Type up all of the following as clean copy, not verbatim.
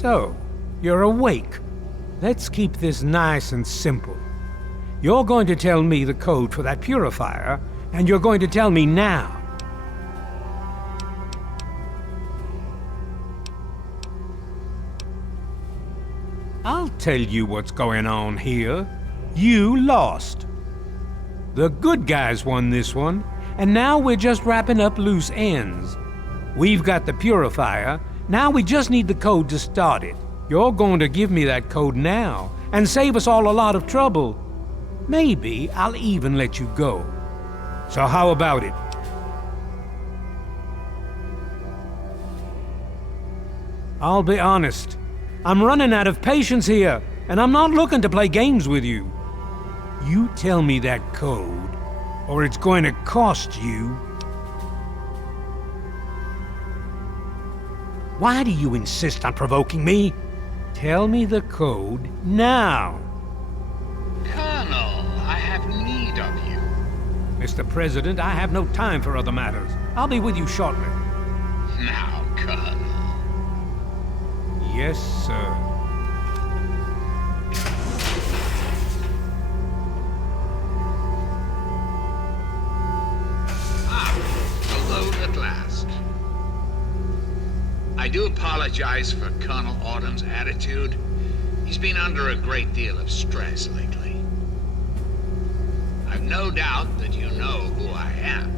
So, you're awake. Let's keep this nice and simple. You're going to tell me the code for that purifier, and you're going to tell me now. I'll tell you what's going on here. You lost. The good guys won this one, and now we're just wrapping up loose ends. We've got the purifier, now we just need the code to start it. You're going to give me that code now, and save us all a lot of trouble. Maybe I'll even let you go. So how about it? I'll be honest. I'm running out of patience here, and I'm not looking to play games with you. You tell me that code, or it's going to cost you. Why do you insist on provoking me? Tell me the code now. Colonel, I have need of you. Mr. President, I have no time for other matters. I'll be with you shortly. Now, Colonel. Yes, sir. Alone at last. I do apologize for Colonel Autumn's attitude. He's been under a great deal of stress lately. I've no doubt that you know who I am.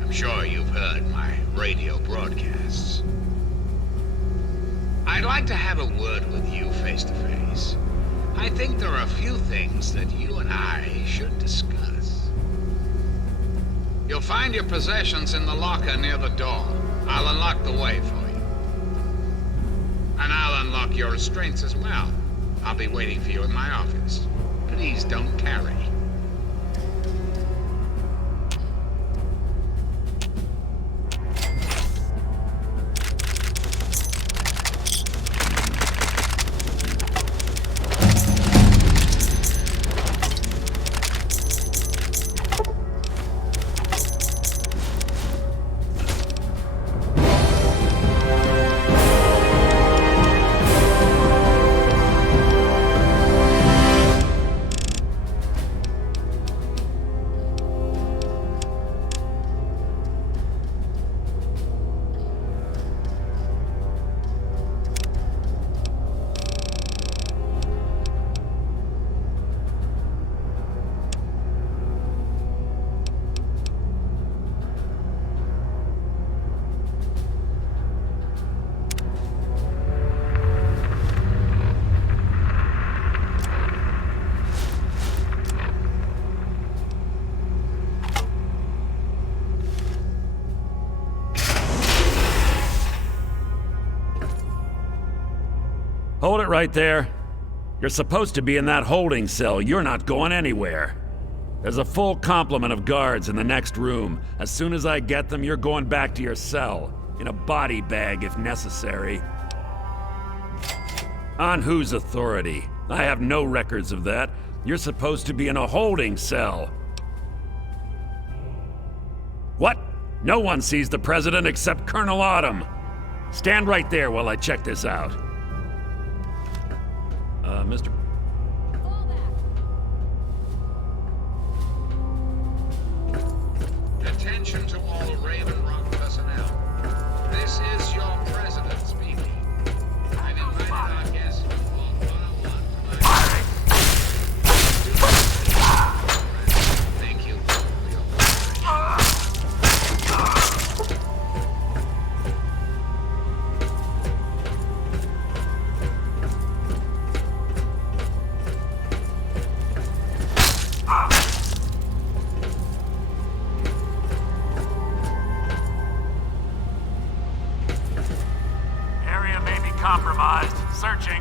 I'm sure you've heard my radio broadcasts. I'd like to have a word with you face to face. I think there are a few things that you and I should discuss. You'll find your possessions in the locker near the door. I'll unlock the way for you. And I'll unlock your restraints as well. I'll be waiting for you in my office. Please don't tarry. Hold it right there. You're supposed to be in that holding cell. You're not going anywhere. There's a full complement of guards in the next room. As soon as I get them, you're going back to your cell. In a body bag, if necessary. On whose authority? I have no records of that. You're supposed to be in a holding cell. What? No one sees the President except Colonel Autumn. Stand right there while I check this out. Mr. Attention to all Raven Rock personnel. This is your president speaking. I've invited our guests to all one-on-one tonight. Thank you for your compromised. Searching.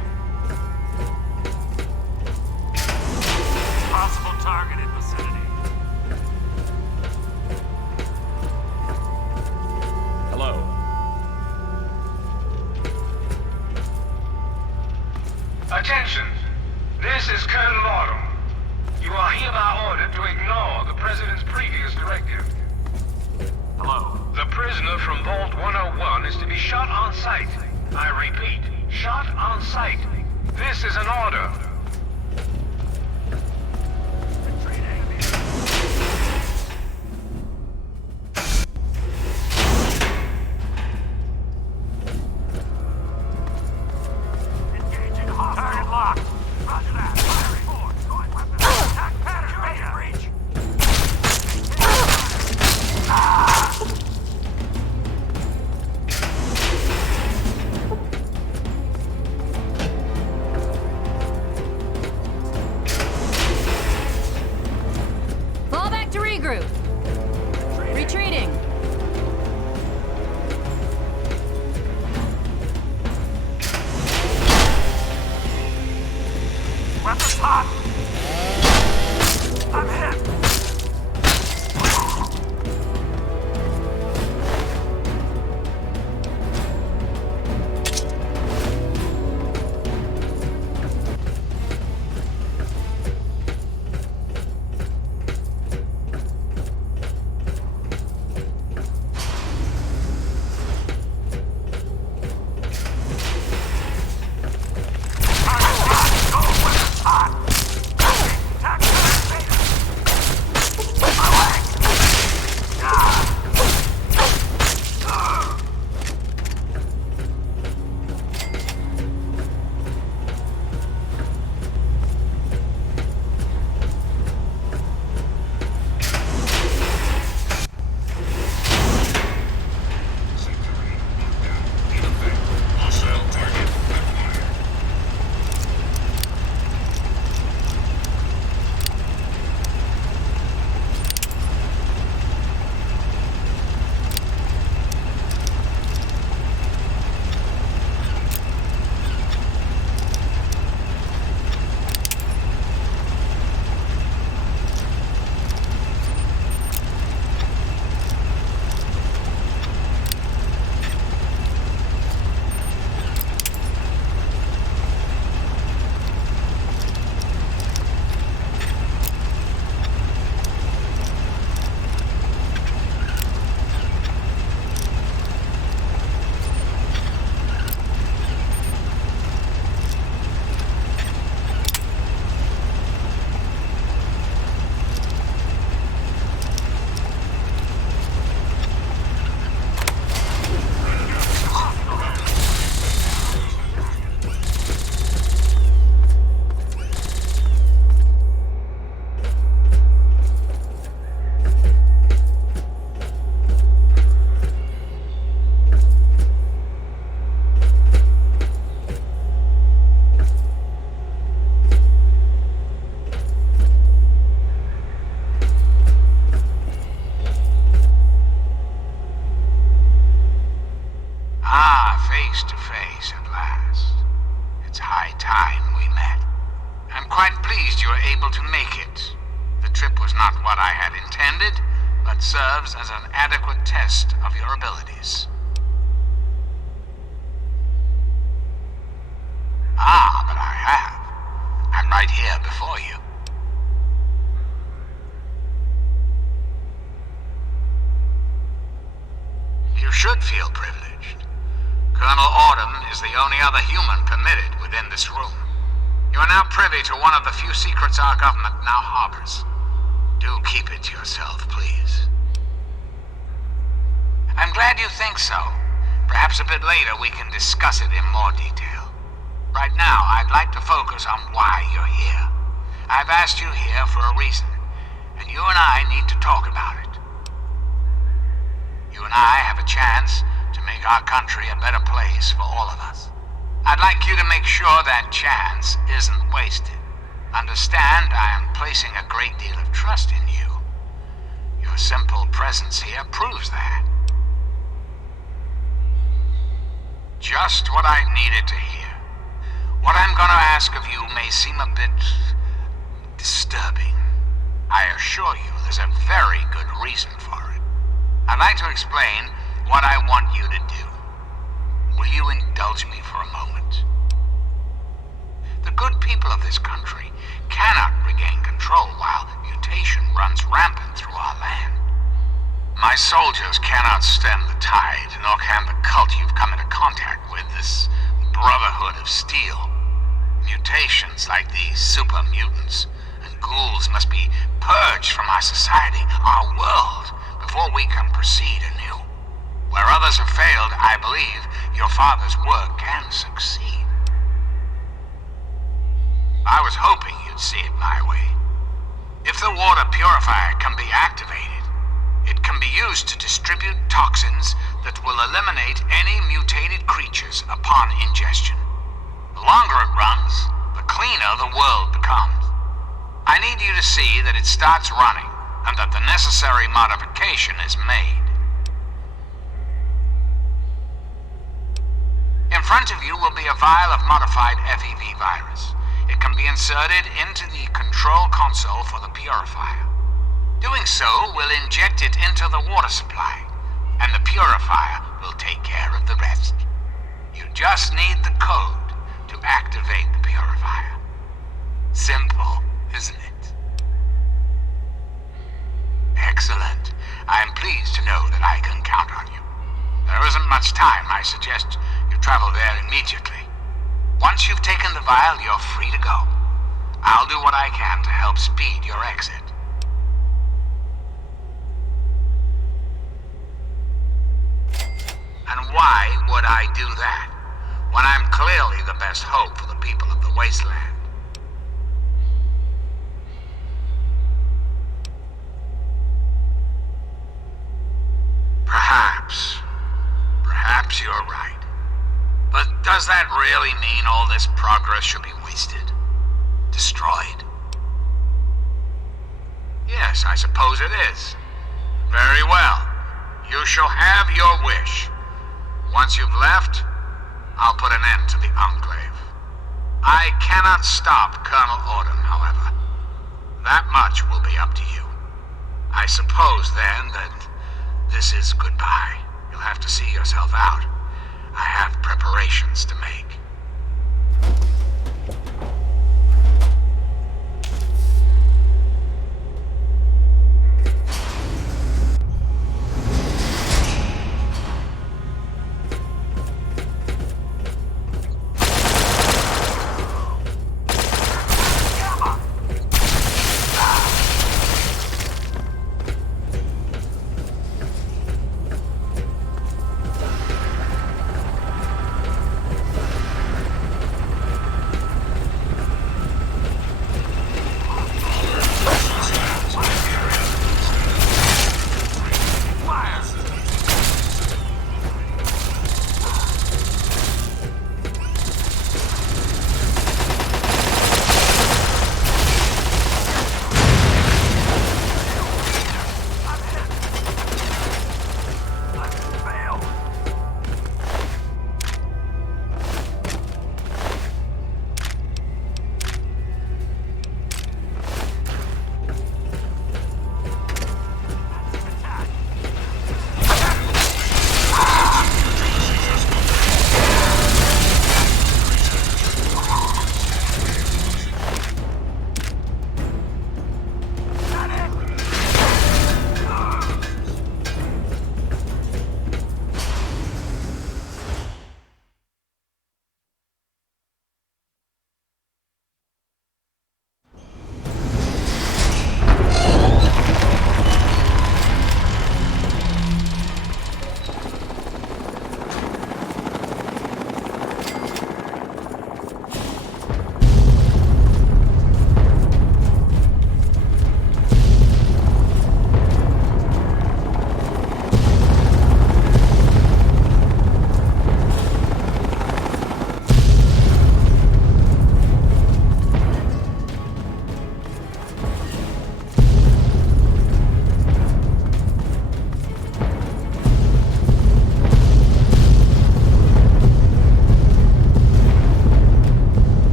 Possible target in vicinity. Hello. Attention! This is Colonel Autumn. You are hereby ordered to ignore the President's previous directive. Hello. The prisoner from Vault 101 is to be shot on sight. I repeat, shot on sight. This is an order. Target locked. Roger that. Firing. Going weapons. Attack pattern. Ready to breach. Fall back to regroup. Retreating. Weapons hot. I'm hit. Face to face at last. It's high time we met. I'm quite pleased you were able to make it. The trip was not what I had intended, but serves as an adequate test of your abilities. Ah, but I have. I'm right here before you. You should feel privileged. Colonel Autumn is the only other human permitted within this room. You are now privy to one of the few secrets our government now harbors. Do keep it to yourself, please. I'm glad you think so. Perhaps a bit later we can discuss it in more detail. Right now, I'd like to focus on why you're here. I've asked you here for a reason, and you and I need to talk about it. You and I have a chance to make our country a better place for all of us. I'd like you to make sure that chance isn't wasted. Understand, I am placing a great deal of trust in you. Your simple presence here proves that. Just what I needed to hear. What I'm gonna ask of you may seem a bit disturbing. I assure you there's a very good reason for it. I'd like to explain what I want you to do. Will you indulge me for a moment? The good people of this country cannot regain control while mutation runs rampant through our land. My soldiers cannot stem the tide, nor can the cult you've come into contact with, this brotherhood of steel. Mutations like these super mutants and ghouls must be purged from our society, our world, before we can proceed anew. Where others have failed, I believe your father's work can succeed. I was hoping you'd see it my way. If the water purifier can be activated, it can be used to distribute toxins that will eliminate any mutated creatures upon ingestion. The longer it runs, the cleaner the world becomes. I need you to see that it starts running, and that the necessary modification is made. In front of you will be a vial of modified FEV virus. It can be inserted into the control console for the purifier. Doing so will inject it into the water supply, and the purifier will take care of the rest. You just need the code to activate the purifier. Simple, isn't it? Excellent. I'm pleased to know that I can count on you. There isn't much time. I suggest you travel there immediately. Once you've taken the vial, you're free to go. I'll do what I can to help speed your exit. And why would I do that, when I'm clearly the best hope for the people of the wasteland? Perhaps you're right. But does that really mean all this progress should be wasted? Destroyed? Yes, I suppose it is. Very well. You shall have your wish. Once you've left, I'll put an end to the Enclave. I cannot stop Colonel Autumn, however. That much will be up to you. I suppose, then, that this is goodbye. You'll have to see yourself out. I have preparations to make.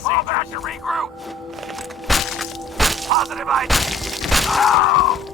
Fall back to regroup! Positive ID! Oh!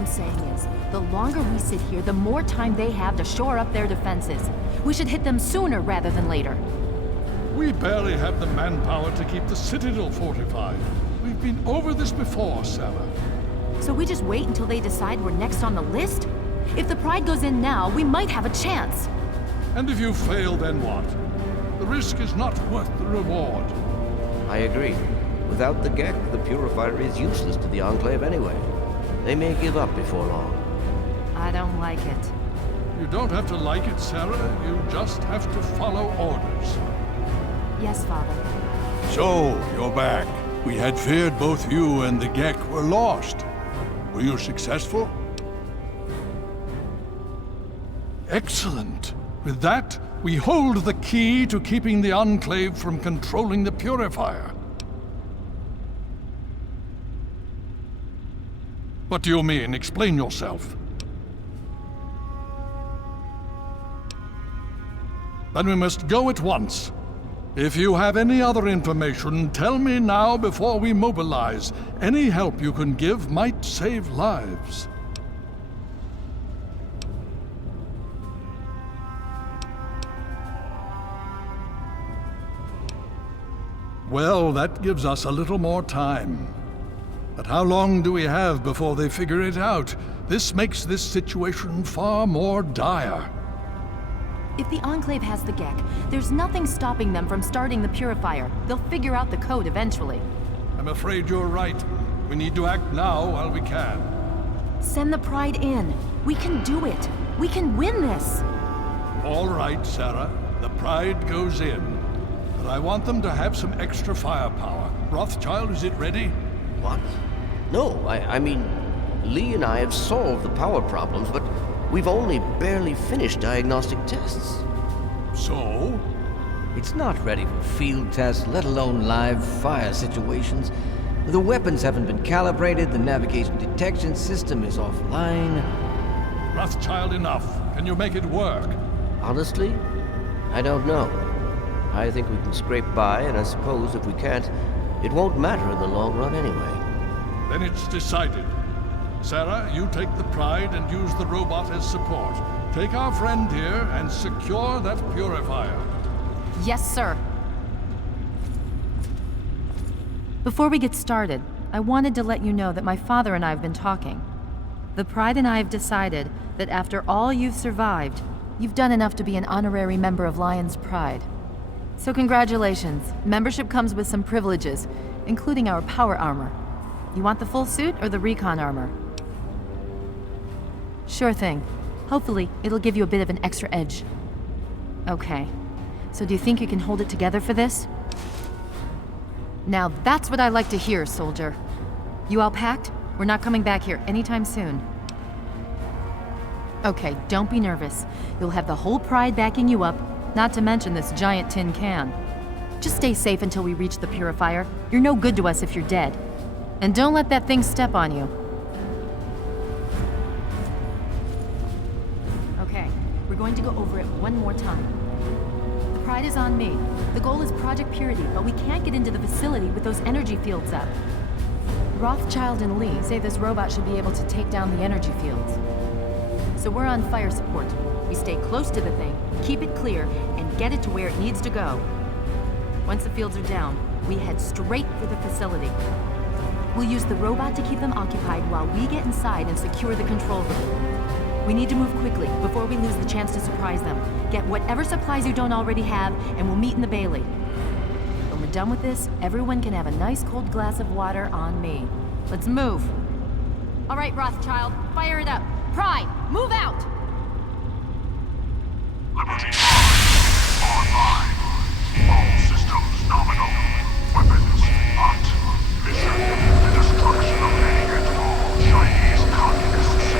I'm saying is, the longer we sit here, the more time they have to shore up their defenses. We should hit them sooner rather than later. We barely have the manpower to keep the Citadel fortified. We've been over this before, Sarah. So we just wait until they decide we're next on the list? If the Pride goes in now, we might have a chance. And if you fail, then what? The risk is not worth the reward. I agree. Without the GEC, the Purifier is useless to the Enclave anyway. They may give up before long. I don't like it. You don't have to like it, Sarah. You just have to follow orders. Yes, Father. So, you're back. We had feared both you and the GEC were lost. Were you successful? Excellent. With that, we hold the key to keeping the Enclave from controlling the Purifier. What do you mean? Explain yourself. Then we must go at once. If you have any other information, tell me now before we mobilize. Any help you can give might save lives. Well, that gives us a little more time. But how long do we have before they figure it out? This makes this situation far more dire. If the Enclave has the GEC, there's nothing stopping them from starting the Purifier. They'll figure out the code eventually. I'm afraid you're right. We need to act now while we can. Send the Pride in. We can do it. We can win this. All right, Sarah. The Pride goes in. But I want them to have some extra firepower. Rothschild, is it ready? What? No, I mean, Lee and I have solved the power problems, but we've only barely finished diagnostic tests. So? It's not ready for field tests, let alone live fire situations. The weapons haven't been calibrated, the navigation detection system is offline. Rothschild, enough. Can you make it work? Honestly, I don't know. I think we can scrape by, and I suppose if we can't, it won't matter in the long run anyway. Then it's decided. Sarah, you take the Pride and use the robot as support. Take our friend here and secure that Purifier. Yes, sir. Before we get started, I wanted to let you know that my father and I have been talking. The Pride and I have decided that after all you've survived, you've done enough to be an honorary member of Lion's Pride. So congratulations. Membership comes with some privileges, including our power armor. You want the full suit or the recon armor? Sure thing. Hopefully, it'll give you a bit of an extra edge. Okay. So do you think you can hold it together for this? Now that's what I like to hear, soldier. You all packed? We're not coming back here anytime soon. Okay, don't be nervous. You'll have the whole Pride backing you up, not to mention this giant tin can. Just stay safe until we reach the Purifier. You're no good to us if you're dead. And don't let that thing step on you. Okay, we're going to go over it one more time. The Pride is on me. The goal is Project Purity, but we can't get into the facility with those energy fields up. Rothschild and Lee say this robot should be able to take down the energy fields. So we're on fire support. We stay close to the thing, keep it clear, and get it to where it needs to go. Once the fields are down, we head straight for the facility. We'll use the robot to keep them occupied while we get inside and secure the control room. We need to move quickly before we lose the chance to surprise them. Get whatever supplies you don't already have, and we'll meet in the Bailey. When we're done with this, everyone can have a nice cold glass of water on me. Let's move. All right, Rothschild, fire it up. Pride, move out! Liberty online. All systems nominal. Weapons hot. Mission: the destruction of any and all Chinese communists.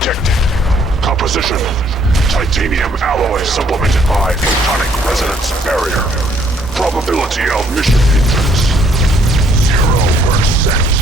detected. Composition: titanium alloy supplemented by photonic resonance barrier. Probability of mission entrance: 0%.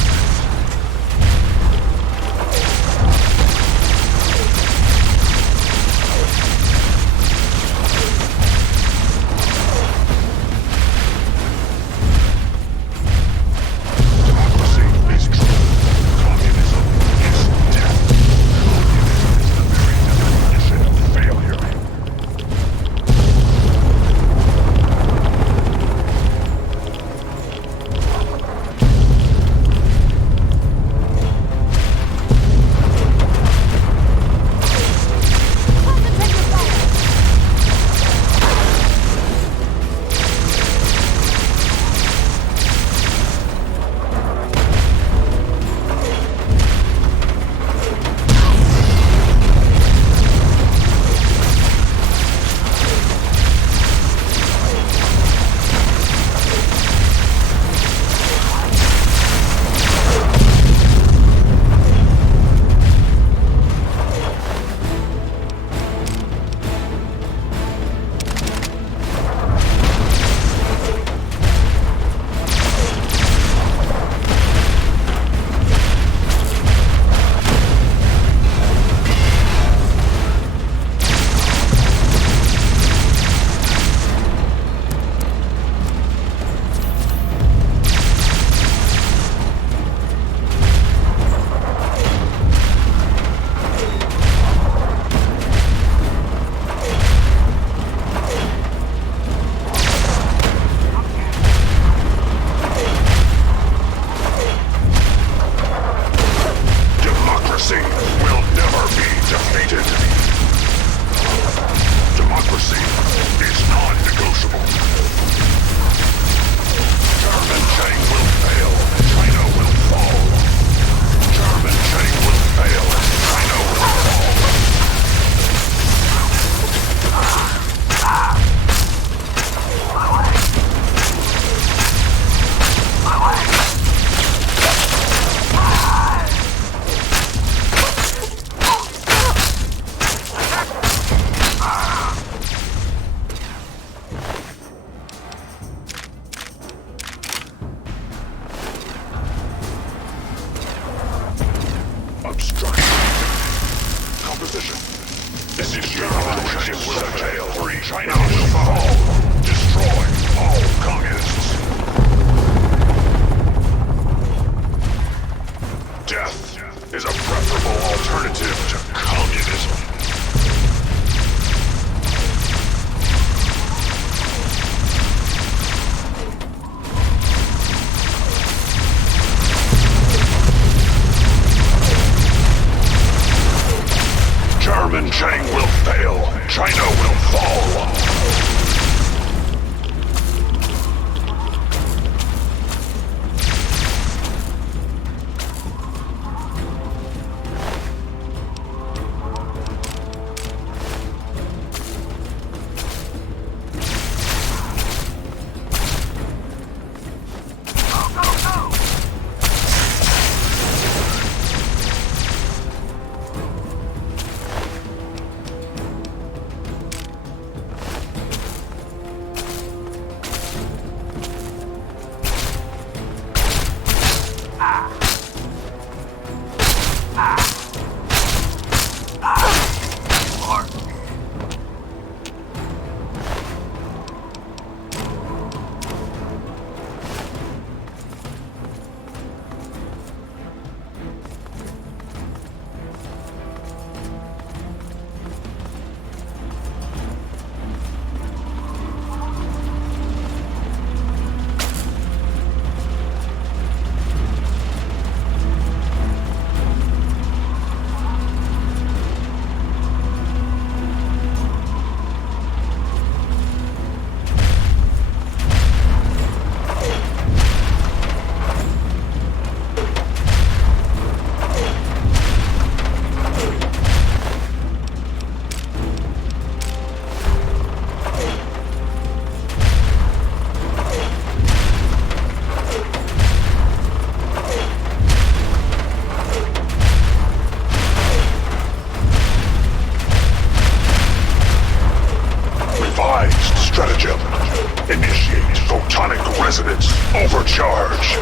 Residents overcharge.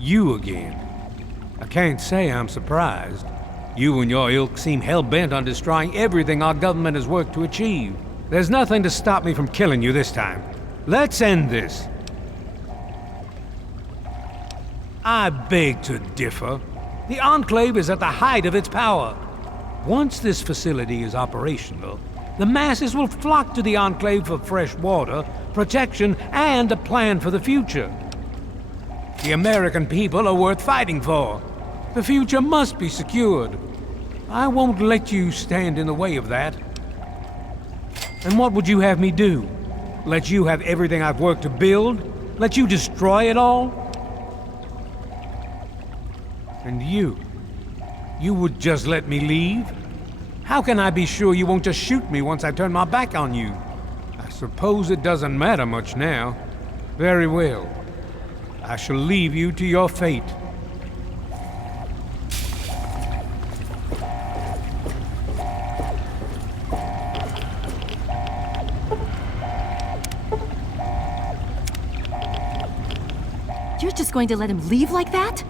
You again. I can't say I'm surprised. You and your ilk seem hell-bent on destroying everything our government has worked to achieve. There's nothing to stop me from killing you this time. Let's end this. I beg to differ. The Enclave is at the height of its power. Once this facility is operational, the masses will flock to the Enclave for fresh water, protection, and a plan for the future. The American people are worth fighting for. The future must be secured. I won't let you stand in the way of that. And what would you have me do? Let you have everything I've worked to build? Let you destroy it all? And you would just let me leave? How can I be sure you won't just shoot me once I turn my back on you? I suppose it doesn't matter much now. Very well. I shall leave you to your fate. You're just going to let him leave like that?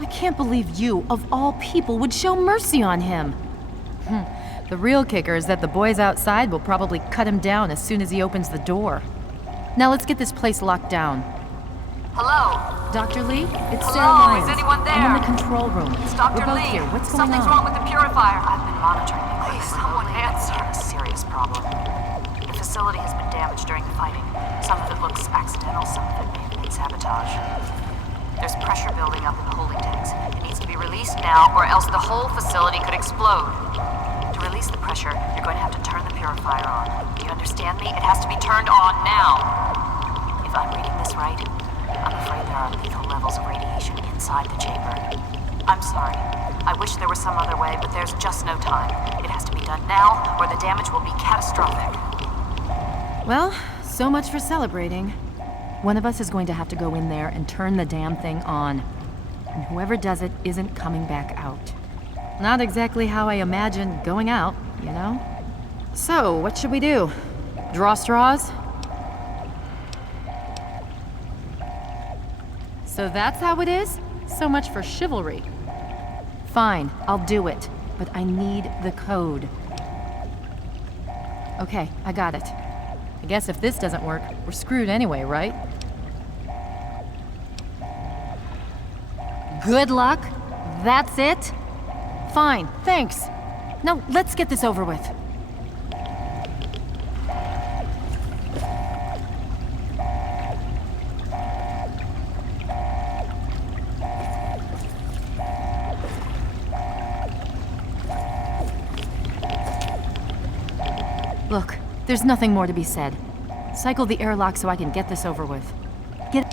I can't believe you, of all people, would show mercy on him. The real kicker is that the boys outside will probably cut him down as soon as he opens the door. Now let's get this place locked down. Hello? Dr. Lee, it's Hello, Sarah Lyons. is anyone there? I'm in the control room. It's Dr. We're both Lee. here. What's going Something's on? wrong with the purifier. I've been monitoring the place. Someone answer. A serious problem. The facility has been damaged during the fighting. Some of it looks accidental, some of it may have been sabotage. There's pressure building up in the holding tanks. It needs to be released now, or else the whole facility could explode. To release the pressure, you're going to have to turn the purifier on. Do you understand me? It has to be turned on now. If I'm reading this right, I'm afraid there are lethal levels of radiation inside the chamber. I'm sorry. I wish there was some other way, but there's just no time. It has to be done now, or the damage will be catastrophic. Well, so much for celebrating. One of us is going to have to go in there and turn the damn thing on. And whoever does it isn't coming back out. Not exactly how I imagined going out, you know? So, what should we do? Draw straws? So that's how it is? So much for chivalry. Fine, I'll do it. But I need the code. Okay, I got it. I guess if this doesn't work, we're screwed anyway, right? Good luck? That's it? Fine, thanks. Now, let's get this over with. Look, there's nothing more to be said. Cycle the airlock so I can get this over with. Get...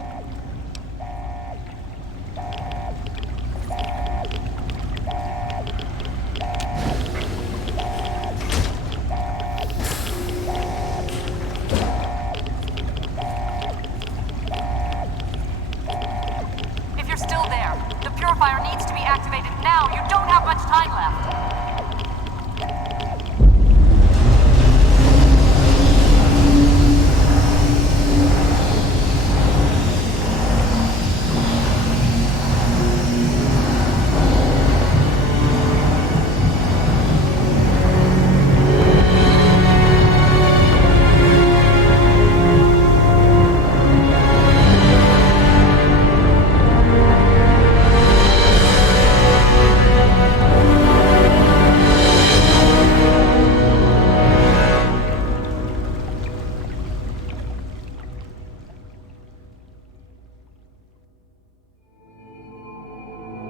If you're still there, the purifier needs to be activated now. You don't have much time left.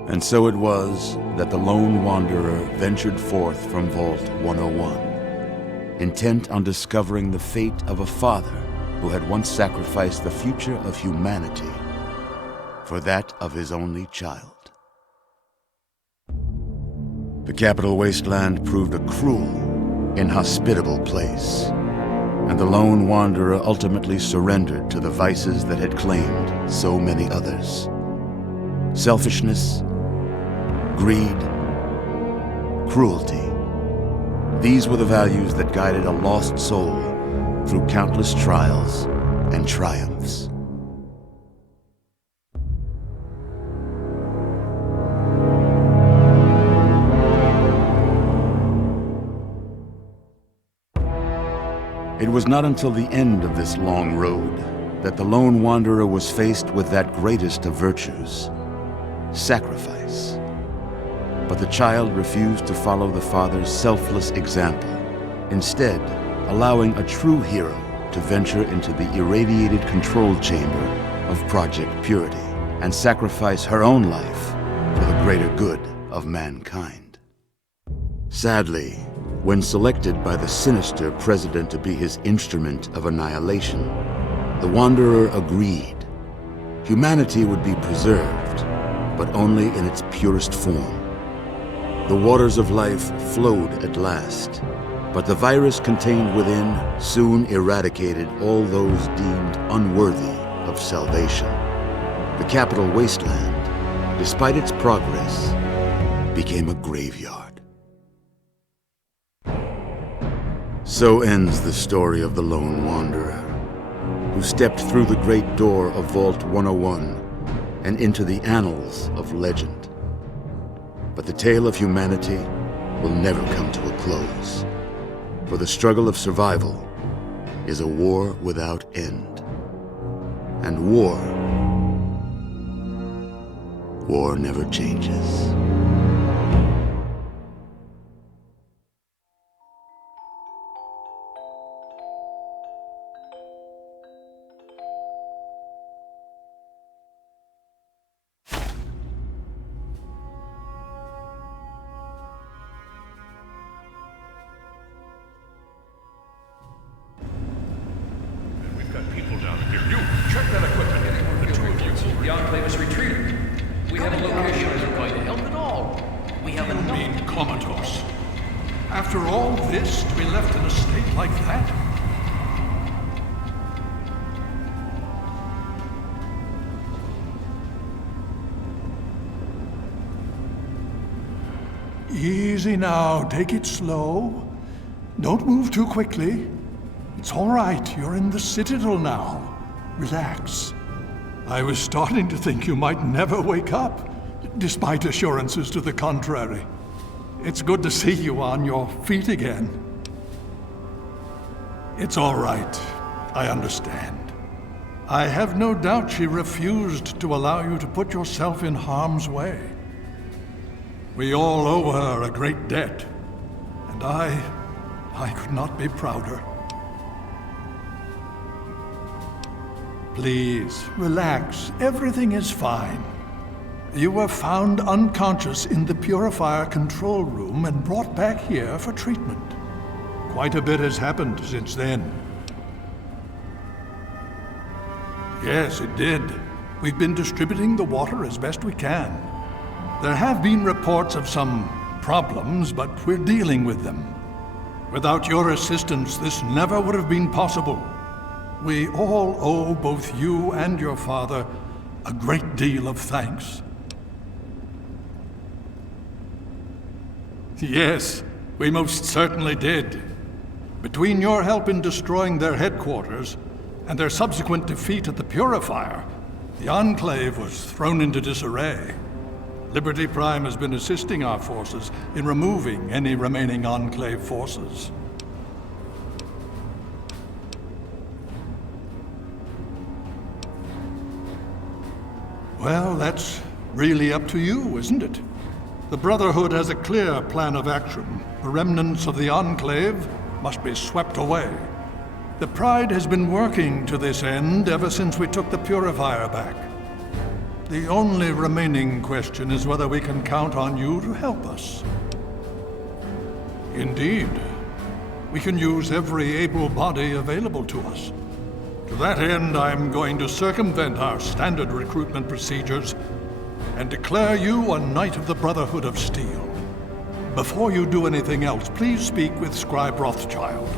And so it was that the lone wanderer ventured forth from Vault 101, intent on discovering the fate of a father who had once sacrificed the future of humanity for that of his only child. The capital wasteland proved a cruel, inhospitable place, and the lone wanderer ultimately surrendered to the vices that had claimed so many others. Selfishness, greed, cruelty. These were the values that guided a lost soul through countless trials and triumphs. It was not until the end of this long road that the lone wanderer was faced with that greatest of virtues, sacrifice. But the child refused to follow the father's selfless example, instead allowing a true hero to venture into the irradiated control chamber of Project Purity and sacrifice her own life for the greater good of mankind. Sadly, when selected by the sinister president to be his instrument of annihilation, the Wanderer agreed. Humanity would be preserved, but only in its purest form. The waters of life flowed at last, but the virus contained within soon eradicated all those deemed unworthy of salvation. The capital wasteland, despite its progress, became a graveyard. So ends the story of the lone wanderer, who stepped through the great door of Vault 101 and into the annals of legend. But the tale of humanity will never come to a close, for the struggle of survival is a war without end. And war never changes. The Enclave is retreating. We have a location. Isn't going to help at all. We have You mean comatose? After all this, to be left in a state like that? Easy now, take it slow. Don't move too quickly. It's all right. You're in the Citadel now. Relax. I was starting to think you might never wake up, despite assurances to the contrary. It's good to see you on your feet again. It's all right. I understand. I have no doubt she refused to allow you to put yourself in harm's way. We all owe her a great debt, and I could not be prouder. Please, relax. Everything is fine. You were found unconscious in the purifier control room and brought back here for treatment. Quite a bit has happened since then. Yes, it did. We've been distributing the water as best we can. There have been reports of some problems, but we're dealing with them. Without your assistance, this never would have been possible. We all owe both you and your father a great deal of thanks. Yes, we most certainly did. Between your help in destroying their headquarters and their subsequent defeat at the Purifier, the Enclave was thrown into disarray. Liberty Prime has been assisting our forces in removing any remaining Enclave forces. Well, that's really up to you, isn't it? The Brotherhood has a clear plan of action. The remnants of the Enclave must be swept away. The Pride has been working to this end ever since we took the Purifier back. The only remaining question is whether we can count on you to help us. Indeed. We can use every able body available to us. To that end, I'm going to circumvent our standard recruitment procedures and declare you a Knight of the Brotherhood of Steel. Before you do anything else, please speak with Scribe Rothschild.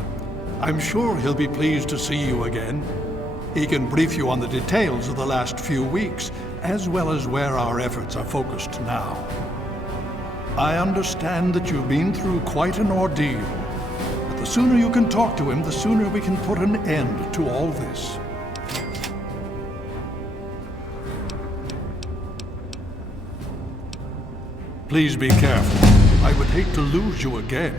I'm sure he'll be pleased to see you again. He can brief you on the details of the last few weeks, as well as where our efforts are focused now. I understand that you've been through quite an ordeal, but the sooner you can talk to him, the sooner we can put an end to all this. Please be careful. I would hate to lose you again.